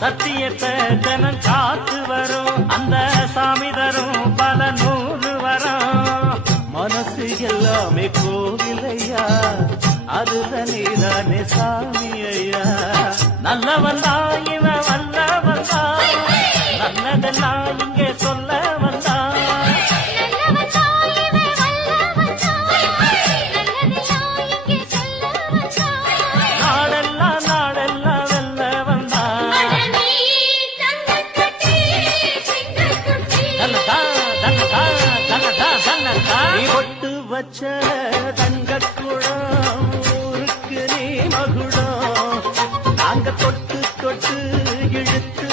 சத்தியத்தை ஜனம் காத்து வரும் அந்த சாமி தரும் பல நூறு வரும் மனசு எல்லாமே கோவிலையா அதுதானே சாமி ஐயா நல்லவன் தான் இவன் வல்லவன் தான் நல்லதெல்லாம் இங்கே சொல்ல வந்தான் வச்ச தங்கக்குளம் ஊருக்கு நீ மகுடம் நாங்க தொட்டு தொட்டு இழுத்து